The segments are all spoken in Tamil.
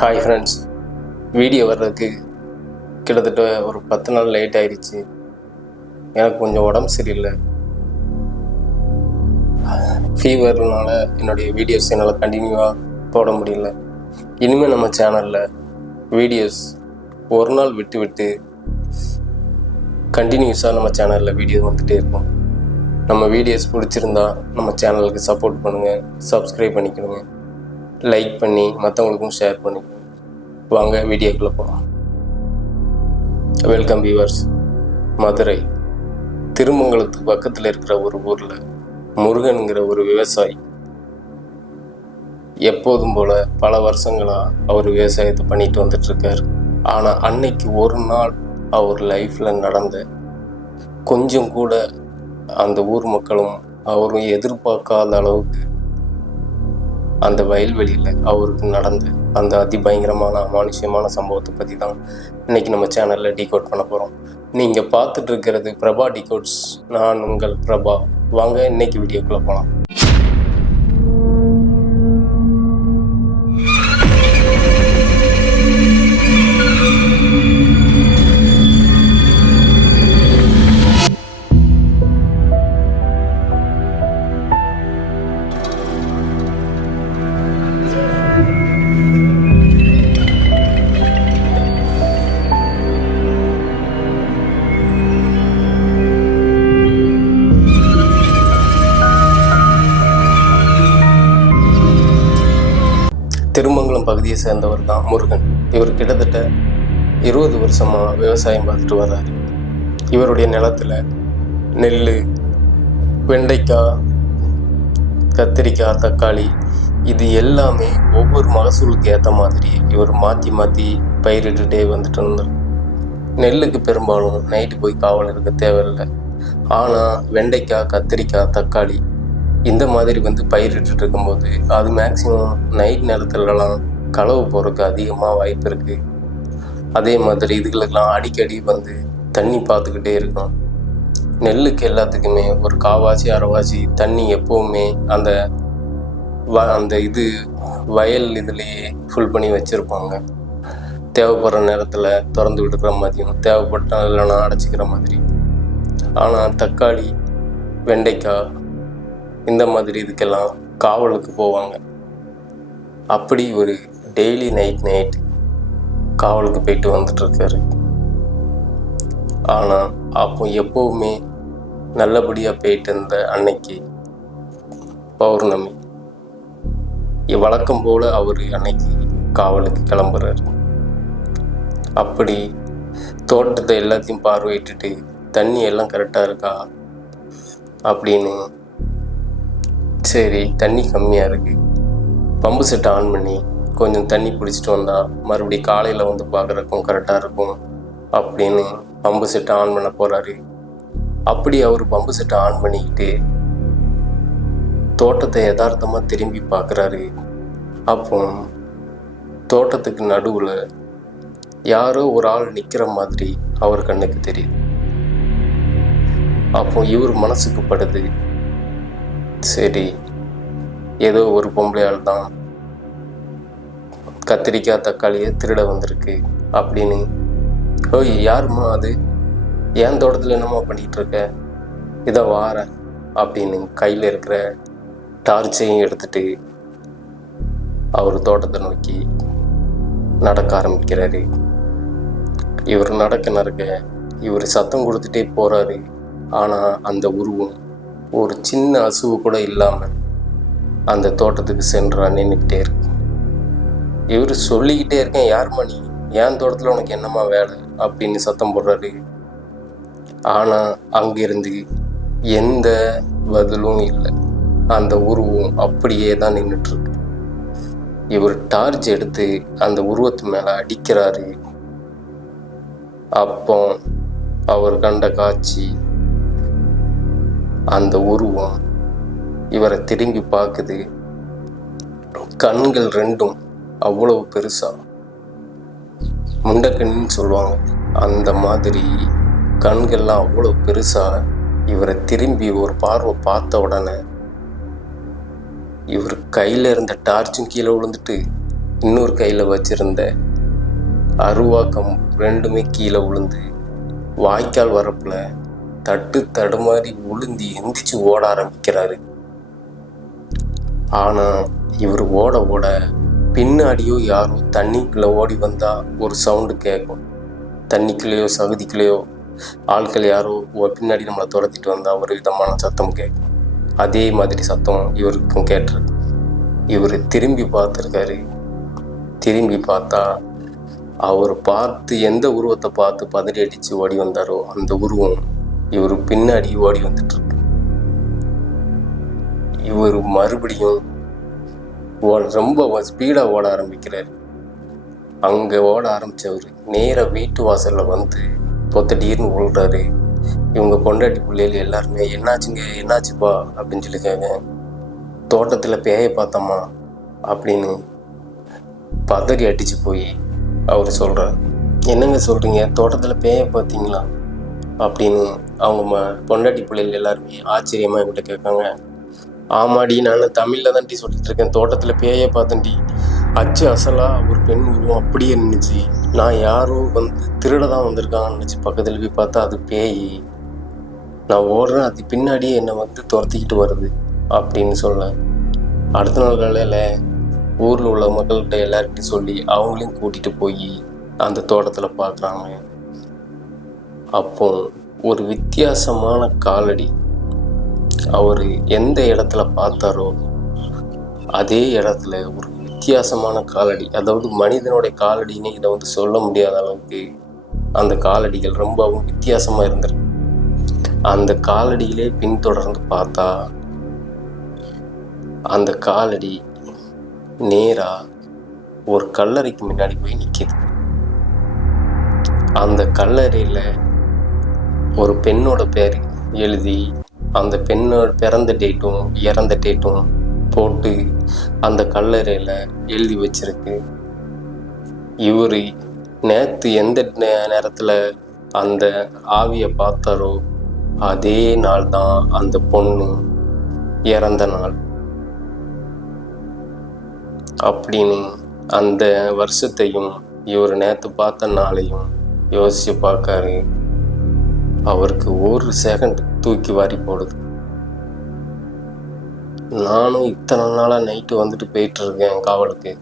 ஹாய் ஃப்ரெண்ட்ஸ், வீடியோ வர்றதுக்கு கிட்டத்தட்ட ஒரு 10 நாள் லேட் ஆயிடுச்சு. எனக்கு கொஞ்சம் உடம்பு சரியில்லை. ஃபீவர்னால என்னுடைய வீடியோஸ் என்னால் கண்டினியூவாக போட முடியல. இனிமேல் நம்ம சேனலில் வீடியோஸ் ஒரு நாள் விட்டு விட்டு கண்டினியூஸாக நம்ம சேனலில் வீடியோ வந்துகிட்டே இருக்கும். நம்ம வீடியோஸ் பிடிச்சிருந்தா நம்ம சேனலுக்கு சப்போர்ட் பண்ணுங்கள், சப்ஸ்கிரைப் பண்ணிக்கணுங்க, லைக் பண்ணி மற்றவங்களுக்கும் ஷேர் பண்ணிக்கணும். வாங்க வீடியோக்குள்ளே போகலாம். Welcome viewers. மதுரை திருமங்கலத்துக்கு பக்கத்தில் இருக்கிற ஒரு ஊரில் முருகனுங்கிற ஒரு விவசாயி எப்போதும் போல் பல வருஷங்களாக அவர் விவசாயத்தை பண்ணிட்டு வந்துட்டுருக்கார். ஆனால் அன்னைக்கு ஒரு நாள் அவர் லைஃப்பில் நடந்த கொஞ்சம் கூட அந்த ஊர் மக்களும் அவரும் எதிர்பார்க்காத அளவுக்கு அந்த வயல்வெளியில் அவருக்கு நடந்த அந்த அதிபயங்கரமான அமானுஷ்யமான சம்பவத்தை பற்றி தான் இன்றைக்கி நம்ம சேனலில் டீகோட் பண்ண போகிறோம். நீங்கள் பார்த்துட்டு இருக்கிறது பிரபா டீகோட்ஸ். நான் உங்கள் பிரபா. வாங்க இன்னைக்கு வீடியோக்குள்ளே போகலாம். திருமங்கலம் பகுதியை சேர்ந்தவர் தான் முருகன். இவர் கிட்டத்தட்ட 20 வருஷமாக விவசாயம் பார்த்துட்டு வர்றாரு. இவருடைய நிலத்தில் நெல், வெண்டைக்காய், கத்திரிக்காய், தக்காளி இது எல்லாமே ஒவ்வொரு மகசூலுக்கு ஏற்ற மாதிரி இவர் மாற்றி மாற்றி பயிரிட்டுட்டே வந்துட்டு இருந்தார். நெல்லுக்கு பெரும்பாலும் நைட்டு போய் காவல் இருக்க தேவையில்லை. ஆனால் வெண்டைக்காய், கத்திரிக்காய், தக்காளி இந்த மாதிரி பயிரிட்டு இருக்கும்போது அது மேக்சிமம் நைட் நேரத்துலலாம் களவு போகிறதுக்கு அதிகமாக வாய்ப்பு இருக்குது. அதே மாதிரி இதுகளுக்கெல்லாம் அடிக்கடி தண்ணி பார்த்துக்கிட்டே இருக்கும். நெல்லுக்கு எல்லாத்துக்குமே ஒரு காவாசி அரைவாசி தண்ணி எப்போவுமே அந்த இது வயல் இதுலேயே ஃபுல் பண்ணி வச்சுருப்பாங்க. தேவைப்படுற நேரத்தில் திறந்து விடுக்கிற மாதிரியும், தேவைப்பட்டால் இல்லைன்னா அடைச்சிக்கிற மாதிரி. ஆனால் தக்காளி, வெண்டைக்காய் இந்த மாதிரி இதுக்கெல்லாம் காவலுக்கு போவாங்க. அப்படி ஒரு டெய்லி நைட் காவலுக்கு போயிட்டு வந்துட்டுருக்காரு. ஆனால் அப்போ எப்போவுமே நல்லபடியாக போயிட்டு இருந்த அன்னைக்கு பௌர்ணமி, வழக்கம் போல் அவர் அன்னைக்கு காவலுக்கு கிளம்புறாரு. அப்படி தோட்டத்தை எல்லாத்தையும் பார்வையிட்டுட்டு தண்ணி எல்லாம் கரெக்டாக இருக்கா அப்படின்னு, சரி தண்ணி கம்மியாக இருக்குது, பம்பு செட்டை ஆன் பண்ணி கொஞ்சம் தண்ணி பிடிச்சிட்டு வந்தால் மறுபடியும் காலையில் பார்க்குறக்கும் கரெக்டாக இருக்கும் அப்படின்னு பம்பு செட்டை ஆன் பண்ண போகிறாரு. அப்படி அவர் பம்பு செட்டை ஆன் பண்ணிக்கிட்டு தோட்டத்தை யதார்த்தமாக திரும்பி பார்க்குறாரு. அப்போ தோட்டத்துக்கு நடுவில் யாரோ ஒரு ஆள் நிற்கிற மாதிரி அவர் கண்ணுக்கு தெரியுது. அப்போ இவர் மனசுக்கு படுது, சரி ஏதோ ஒரு பொம்பளையால் தான் கத்திரிக்காய் தக்காளியை திருட வந்திருக்கு அப்படின்னு. ஓய் யாருமா அது, ஏன் தோட்டத்தில் என்னம்மா பண்ணிகிட்டு இருக்க, இதை வாரேன் அப்படின்னு கையில் இருக்கிற டார்ச்சையும் எடுத்துட்டு அவர் தோட்டத்தை நோக்கி நடக்க ஆரம்பிக்கிறாரு. இவர் நடக்க இவர் சத்தம் கொடுத்துட்டே போகிறாரு. ஆனால் அந்த உருவம் ஒரு சின்ன அசுவு கூட இல்லாமல் அந்த தோட்டத்துக்கு சென்றா நின்றுக்கிட்டே இருக்கு. இவர் சொல்லிக்கிட்டே இருக்கேன், யாருமா நீ, என் தோட்டத்தில் உனக்கு என்னம்மா வேலை அப்படின்னு சத்தம் போடுறாரு. ஆனால் அங்கிருந்து எந்த பதிலும் இல்லை. அந்த உருவம் அப்படியே தான் நின்றுட்டுருக்கு. இவர் டார்ச் எடுத்து அந்த உருவத்து மேலே அடிக்கிறாரு. அப்போ அவர் கண்ட காட்சி, அந்த உருவம் இவரை திரும்பி பார்க்குது. கண்கள் ரெண்டும் அவ்வளவு பெருசா, முண்டக்கண்ணின்னு சொல்லுவாங்க, அந்த மாதிரி கண்கள்லாம் அவ்வளோ பெருசா இவரை திரும்பி ஒரு பார்வை பார்த்த உடனே இவர் கையில் இருந்த டார்ச்சும் கீழே விழுந்துட்டு இன்னொரு கையில் வச்சிருந்த அருவாக்கம் ரெண்டுமே கீழே விழுந்து வாய்க்கால் வரப்புல தடுமாறி விழுந்து எந்திரிச்சு ஓட ஆரம்பிக்கிறாரு. ஆனா இவர் ஓட ஓட பின்னாடியோ யாரோ தண்ணிக்குள்ள ஓடி வந்தா ஒரு சவுண்டு கேட்கும். தண்ணிக்குள்ளேயோ சகதிக்குள்ளேயோ ஆட்கள் யாரோ பின்னாடி நம்மளை துரத்திட்டு வந்தா ஒரு விதமான சத்தம் கேட்கும். அதே மாதிரி சத்தம் இவருக்கும் கேட்டிருக்கு. இவர் திரும்பி பார்த்துருக்காரு. திரும்பி பார்த்தா அவர் எந்த உருவத்தை பார்த்து பதறி அடிச்சு ஓடி வந்தாரோ அந்த உருவம் இவர் பின்னாடி ஓடி வந்துட்டு இருக்கு. இவர் மறுபடியும் ரொம்ப ஸ்பீடா ஓட ஆரம்பிக்கிறார். அங்க ஓட ஆரம்பிச்சவர் நேர வீட்டு வாசல்ல வந்து பொத்தடீர்னு விழுறாரு. இவங்க பொண்டாட்டி பிள்ளைகள் எல்லாருமே என்னாச்சுப்பா அப்படின்னு சொல்லி கேட்க, தோட்டத்துல பேய பார்த்தம்மா அப்படின்னு பதறி அடிச்சு போய் அவர் சொல்றாரு. என்னங்க சொல்றீங்க, தோட்டத்துல பேய பார்த்தீங்களா அப்படின்னு அவங்க பொண்டாட்டி பிள்ளைகள் எல்லாருமே ஆச்சரியமா என்கிட்ட கேட்காங்க. ஆமாடி, நான் தமிழ்ல தான்டி சொல்லிட்டு இருக்கேன். தோட்டத்துல பேய பார்த்தேன்டி. அச்சு அசலா ஒரு பெண் உருவம் அப்படியே நின்றுச்சு. நான் யாரோ திருட தான் வந்திருக்காங்கன்னு நினச்சி பக்கத்தில் போய் பார்த்தா அது பேய். நான் ஓடுறேன், அது பின்னாடியே என்னை துரத்திக்கிட்டு வருது அப்படின்னு சொல்ல, அடுத்த நாள் காலையில் ஊரில் உள்ள மக்கள்கிட்ட எல்லார்கிட்டையும் சொல்லி அவங்களையும் கூட்டிகிட்டு போய் அந்த தோட்டத்தில் பார்க்குறாங்க. அப்போ ஒரு வித்தியாசமான காலடி அவர் எந்த இடத்துல பார்த்தாரோ அதே இடத்துல ஒரு வித்தியாசமான காலடி, அதாவது மனிதனுடைய காலடின்னு இதை சொல்ல முடியாத அளவுக்கு அந்த காலடிகள் ரொம்பவும் வித்தியாசமா இருந்திருக்கு. அந்த காலடியிலே பின்தொடர்ந்து பார்த்தா அந்த காலடி நேரா ஒரு கல்லறைக்கு முன்னாடி போய் நிக்குது. அந்த கல்லறையில ஒரு பெண்ணோட பேர் எழுதி அந்த பெண்ணோட பிறந்த டேட்டும் இறந்த டேட்டும் போட்டு அந்த கல்லறையில எழுதி வச்சிருக்கு. இவரு நேத்து எந்த நேரத்துல அந்த ஆவியை பார்த்தாரோ அதே நாள் தான் அந்த பொண்ணு இறந்த நாள் அப்படின்னு அந்த வருஷத்தையும் இவர் நேத்து பார்த்த நாளையும் யோசிச்சு பார்க்காரு. அவருக்கு ஒரு செகண்ட் தூக்கி வாரி போடுது. நானும் இத்தனை நாளாக நைட்டு போயிட்டு இருக்கேன் காவலுக்கு,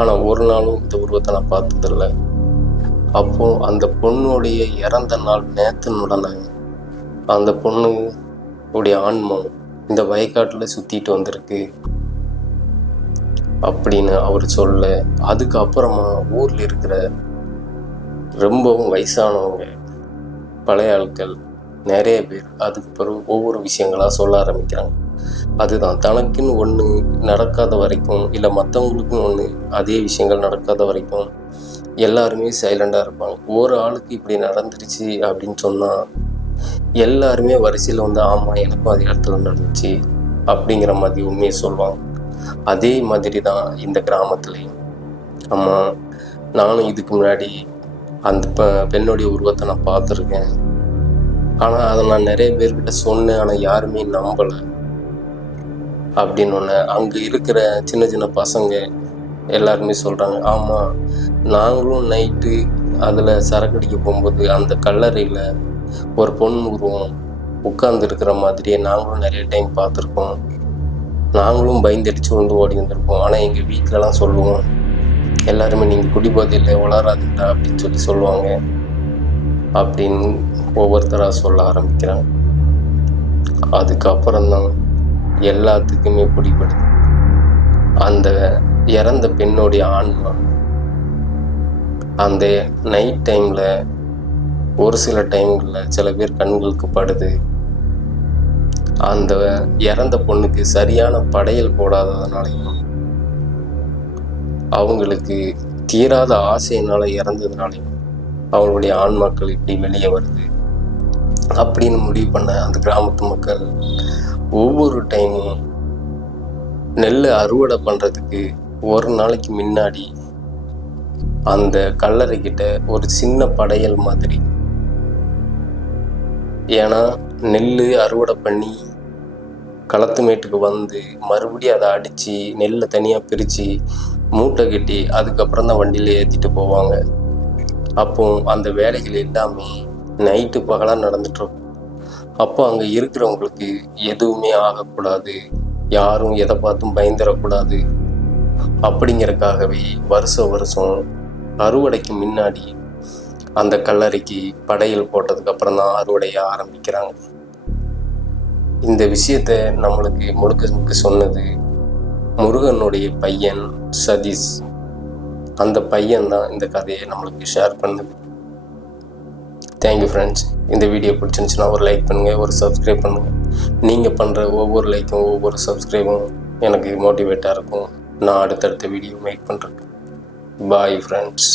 ஆனால் ஒரு நாளும் இந்த உருவத்தை நான் பார்த்ததில்லை. அப்போ அந்த பொண்ணுடைய இறந்த நாள் நேத்துனுடனே அந்த பொண்ணு உடைய ஆன்மா இந்த வயக்காட்டில் சுற்றிட்டு வந்திருக்கு அப்படின்னு அவர் சொல்ல, அதுக்கப்புறமா ஊரில் இருக்கிற ரொம்பவும் வயசானவங்க பழைய ஆட்கள் நிறைய பேர் அதுக்கு பிறகு ஒவ்வொரு விஷயங்களா சொல்ல ஆரம்பிக்கிறாங்க. அதுதான் தனக்குன்னு ஒன்று நடக்காத வரைக்கும் இல்லை மற்றவங்களுக்கும் ஒன்று அதே விஷயங்கள் நடக்காத வரைக்கும் எல்லாருமே சைலண்டாக இருப்பாங்க. ஒரு ஆளுக்கு இப்படி நடந்துருச்சு அப்படின்னு சொன்னால் எல்லாருமே வரிசையில் ஆமாம் எனக்கும் அதே இடத்துல நடந்துச்சு அப்படிங்கிற மாதிரி உண்மையை சொல்லுவாங்க. அதே மாதிரி தான் இந்த கிராமத்துலேயும். ஆமாம், நானும் இதுக்கு முன்னாடி அந்த பெண்ணுடைய உருவத்தை நான் பார்த்துருக்கேன், ஆனால் அதை நான் நிறைய பேர்கிட்ட சொன்னேன், ஆனால் யாருமே நம்பலை அப்படின்னு ஒன்று. அங்கே இருக்கிற சின்ன சின்ன பசங்க எல்லாருமே சொல்கிறாங்க, ஆமாம் நாங்களும் நைட்டு அதில் சரக்கடிக்க போகும்போது அந்த கல்லறையில் ஒரு பொண்ணு உருவம் உட்கார்ந்து இருக்கிற மாதிரியே நாங்களும் நிறைய டைம் பார்த்துருக்கோம். நாங்களும் பயந்தடிச்சு ஓடி வந்திருக்கோம். ஆனால் எங்கள் வீட்டிலலாம் சொல்லுவோம், எல்லாருமே நீங்கள் குடிபோதையில் வளராதுண்டா அப்படின்னு சொல்லுவாங்க அப்படின்னு ஒவ்வொருத்தராக சொல்ல ஆரம்பிக்கிறாங்க. அதுக்கப்புறம்தான் எல்லாத்துக்குமே பிடிப்படுது. அந்த இறந்த பெண்ணுடைய ஆன்மா அந்த நைட் டைமில் ஒரு சில டைம்களில் சில பேர் கண்களுக்கு படுது. அந்த இறந்த பொண்ணுக்கு சரியான படையல் போடாததுனாலையும் அவங்களுக்கு தீராத ஆசையினால இறந்ததுனாலையும் அவங்களுடைய ஆன்மாக்கள் இப்படி வெளியே வருது அப்படின்னு முடிவு பண்ண அந்த கிராமத்து மக்கள் ஒவ்வொரு டைமும் நெல் அறுவடை பண்ணுறதுக்கு ஒரு நாளைக்கு முன்னாடி அந்த கல்லறை கிட்ட ஒரு சின்ன படையல் மாதிரி, ஏன்னா நெல் அறுவடை பண்ணி களத்து மேட்டுக்கு வந்து மறுபடியும் அதை அடித்து நெல்லை தனியாக பிரித்து மூட்டை கட்டி அதுக்கப்புறம் தான் வண்டியில் ஏற்றிட்டு போவாங்க. அப்போ அந்த வேலைகள் எல்லாமே நைட்டு பகலாக நடந்துட்டுருக்கும். அப்போ அங்கே இருக்கிறவங்களுக்கு எதுவுமே ஆகக்கூடாது, யாரும் எதை பார்த்தும் பயந்துடக்கூடாது அப்படிங்கிறதுக்காகவே வருஷம் அறுவடைக்கு முன்னாடி அந்த கல்லறைக்கு படையல் போட்டதுக்கப்புறம் தான் அறுவடையை ஆரம்பிக்கிறாங்க. இந்த விஷயத்தை நம்மளுக்கு முழுக்க சொன்னது முருகனுடைய பையன் சதீஷ். அந்த பையன் தான் இந்த கதையை நம்மளுக்கு ஷேர் பண்ணுது. Thank you friends. இந்த வீடியோ பிடிச்சிருந்துச்சுன்னா ஒரு லைக் பண்ணுங்கள், ஒரு சப்ஸ்கிரைப் பண்ணுங்கள். நீங்கள் பண்ணுற ஒவ்வொரு லைக்கும் ஒவ்வொரு சப்ஸ்கிரைபும் எனக்கு மோட்டிவேட்டாக இருக்கும். நான் அடுத்தடுத்த வீடியோ மேக் பண்ணுறேன். Bye friends.